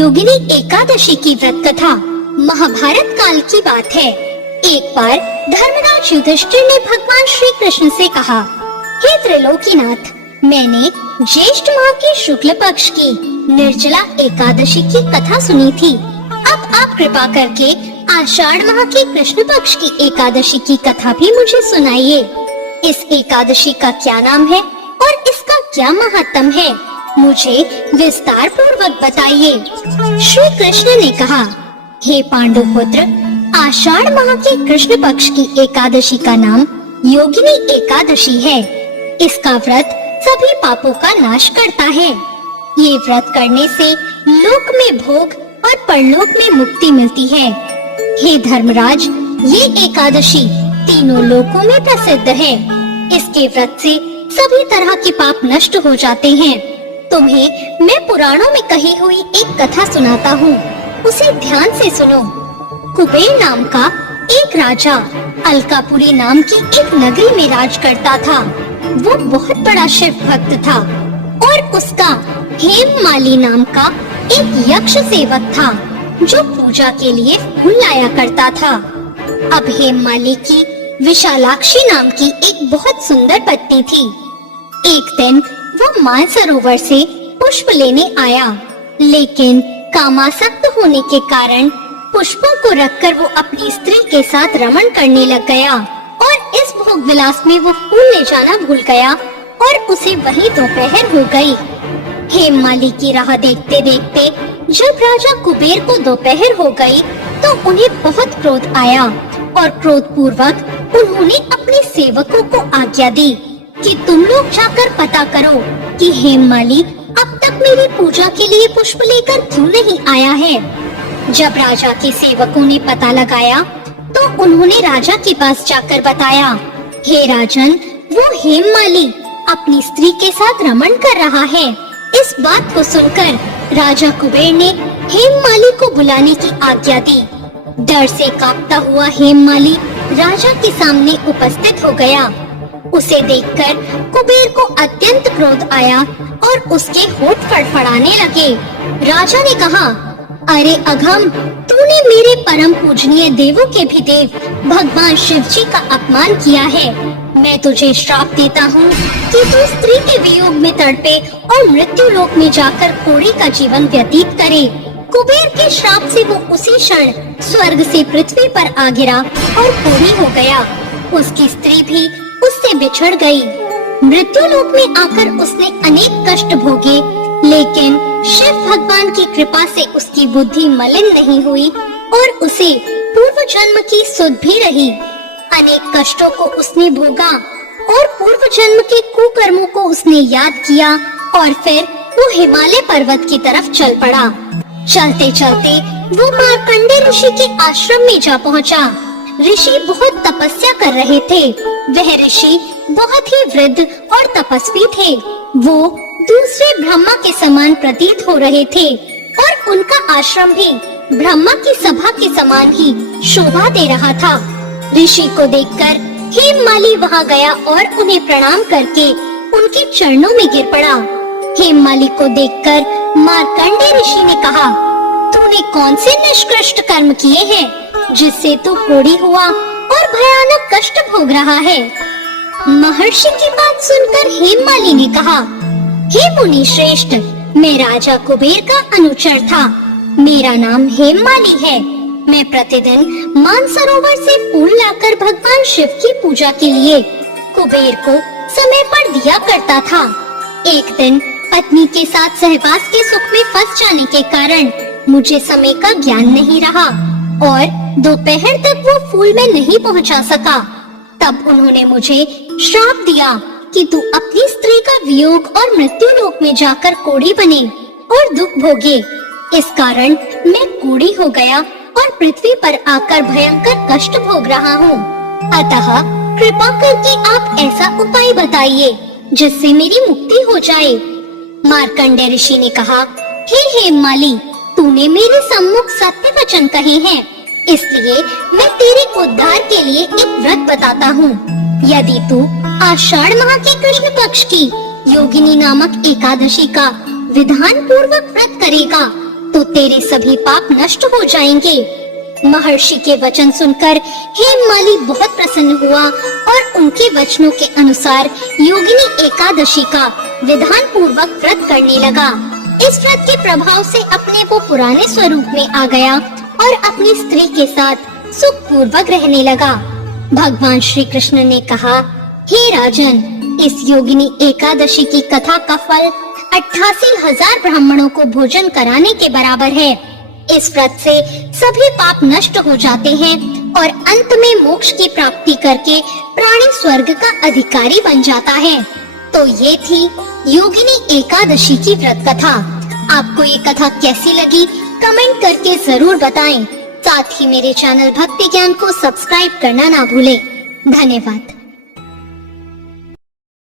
योगिनी एकादशी की व्रत कथा महाभारत काल की बात है। एक बार धर्मराज युधिष्ठिर ने भगवान श्री कृष्ण से कहा, हे त्रिलोकीनाथ, मैंने ज्येष्ठ माह के शुक्ल पक्ष की निर्जला एकादशी की कथा सुनी थी। अब आप कृपा करके आषाढ़ माह की कृष्ण पक्ष की एकादशी की कथा भी मुझे सुनाइए। इस एकादशी का क्या नाम है और इसका क्या महत्व है, मुझे विस्तार पूर्वक बताइए। श्री कृष्ण ने कहा, हे पांडु पुत्र, आषाढ़ माह की कृष्ण पक्ष की एकादशी का नाम योगिनी एकादशी है। इसका व्रत सभी पापों का नाश करता है। ये व्रत करने से लोक में भोग और परलोक में मुक्ति मिलती है। हे धर्मराज, ये एकादशी तीनों लोकों में प्रसिद्ध है। इसके व्रत से सभी तरह के पाप नष्ट हो जाते हैं। तुम्हें मैं पुराणों में कही हुई एक कथा सुनाता हूँ, उसे ध्यान से सुनो। कुबेर नाम का एक राजा अलकापुरी नाम की एक नगरी में राज करता था। वो बहुत बड़ा शिव भक्त था और उसका हेममाली नाम का एक यक्ष सेवक था जो पूजा के लिए फूल लाया करता था। अब हेममाली की विशालाक्षी नाम की एक बहुत सुंदर पत्नी थी। एक दिन वो मानसरोवर से पुष्प लेने आया, लेकिन कामासक्त होने के कारण पुष्पों को रखकर वो अपनी स्त्री के साथ रमण करने लग गया और इस भोग विलास में वो फूल ले जाना भूल गया और उसे वही दोपहर हो गई। हेममाली की राह देखते देखते जब राजा कुबेर को दोपहर हो गई तो उन्हें बहुत क्रोध आया और क्रोध पूर्वक उन्होंने अपने सेवकों को आज्ञा दी कि तुम लोग जाकर पता करो कि हेममाली अब तक मेरी पूजा के लिए पुष्प लेकर क्यों नहीं आया है। जब राजा के सेवकों ने पता लगाया तो उन्होंने राजा के पास जाकर बताया, हे राजन, वो हेममाली अपनी स्त्री के साथ रमण कर रहा है। इस बात को सुनकर राजा कुबेर ने हेममाली को बुलाने की आज्ञा दी। डर से कांपता हुआ हेममाली राजा के सामने उपस्थित हो गया। उसे देखकर कुबेर को अत्यंत क्रोध आया और उसके होठ फड़फड़ाने लगे। राजा ने कहा, अरे अघम, तूने मेरे परम पूजनीय देवों के भी देव भगवान शिव जी का अपमान किया है। मैं तुझे श्राप देता हूँ कि तू स्त्री के वियोग में तड़पे और मृत्यु लोक में जाकर कोढ़ी का जीवन व्यतीत करे। कुबेर के श्राप से वो उसी क्षण स्वर्ग से पृथ्वी पर आ गिरा और कोढ़ी हो गया। उसकी स्त्री भी उससे बिछड़ गई। मृत्यु लोक में आकर उसने अनेक कष्ट भोगे, लेकिन शिव भगवान की कृपा से उसकी बुद्धि मलिन नहीं हुई और उसे पूर्व जन्म की सुध भी रही। अनेक कष्टों को उसने भोगा और पूर्व जन्म के कुकर्मों को उसने याद किया और फिर वो हिमालय पर्वत की तरफ चल पड़ा। चलते चलते वो मार्कंडे ऋषि के आश्रम में जा पहुंचा। ऋषि बहुत तपस्या कर रहे थे। वह ऋषि बहुत ही वृद्ध और तपस्वी थे। वो दूसरे ब्रह्मा के समान प्रतीत हो रहे थे और उनका आश्रम भी ब्रह्मा की सभा के समान ही शोभा दे रहा था। ऋषि को देखकर हेममाली वहां गया और उन्हें प्रणाम करके उनके चरणों में गिर पड़ा। हेममाली को देखकर मार्कंडे ऋषि ने कहा, तूने कौन से निष्कृष्ट कर्म किए हैं जिससे तू कोढ़ी हुआ और भयानक कष्ट भोग रहा है। महर्षि की बात सुनकर हेममाली ने कहा, हे मुनि श्रेष्ठ, मैं राजा कुबेर का अनुचर था। मेरा नाम हेममाली है। मैं प्रतिदिन मानसरोवर से फूल लाकर भगवान शिव की पूजा के लिए कुबेर को समय पर दिया करता था। एक दिन पत्नी के साथ सहवास के सुख में फंस जाने के कारण मुझे समय का ज्ञान नहीं रहा और दोपहर तक वो फूल में नहीं पहुंचा सका। तब उन्होंने मुझे श्राप दिया कि तू अपनी स्त्री का वियोग और मृत्यु लोक में जाकर कोढ़ी बने और दुख भोगे। इस कारण मैं कोढ़ी हो गया और पृथ्वी पर आकर भयंकर कष्ट भोग रहा हूँ। अतः कृपा करके आप ऐसा उपाय बताइए जिससे मेरी मुक्ति हो जाए। मार्कंडे ऋषि ने कहा, हे हेममाली, तूने मेरे सम्मुख सत्य वचन कहे हैं, इसलिए मैं तेरे उद्धार के लिए एक व्रत बताता हूँ। यदि तू आषाढ़ माह के कृष्ण पक्ष की योगिनी नामक एकादशी का विधान पूर्वक व्रत करेगा तो तेरे सभी पाप नष्ट हो जाएंगे। महर्षि के वचन सुनकर हेममाली बहुत प्रसन्न हुआ और उनके वचनों के अनुसार योगिनी एकादशी का विधान पूर्वक व्रत करने लगा। इस व्रत के प्रभाव से अपने वो पुराने स्वरूप में आ गया और अपनी स्त्री के साथ सुख पूर्वक रहने लगा। भगवान श्री कृष्ण ने कहा, हे राजन, इस योगिनी एकादशी की कथा का फल 88,000 ब्राह्मणों को भोजन कराने के बराबर है। इस व्रत से सभी पाप नष्ट हो जाते हैं और अंत में मोक्ष की प्राप्ति करके प्राणी स्वर्ग का अधिकारी बन जाता है। तो ये थी योगिनी एकादशी की व्रत कथा। आपको ये कथा कैसी लगी कमेंट करके जरूर बताएं। साथ ही मेरे चैनल भक्ति ज्ञान को सब्सक्राइब करना ना भूलें। धन्यवाद।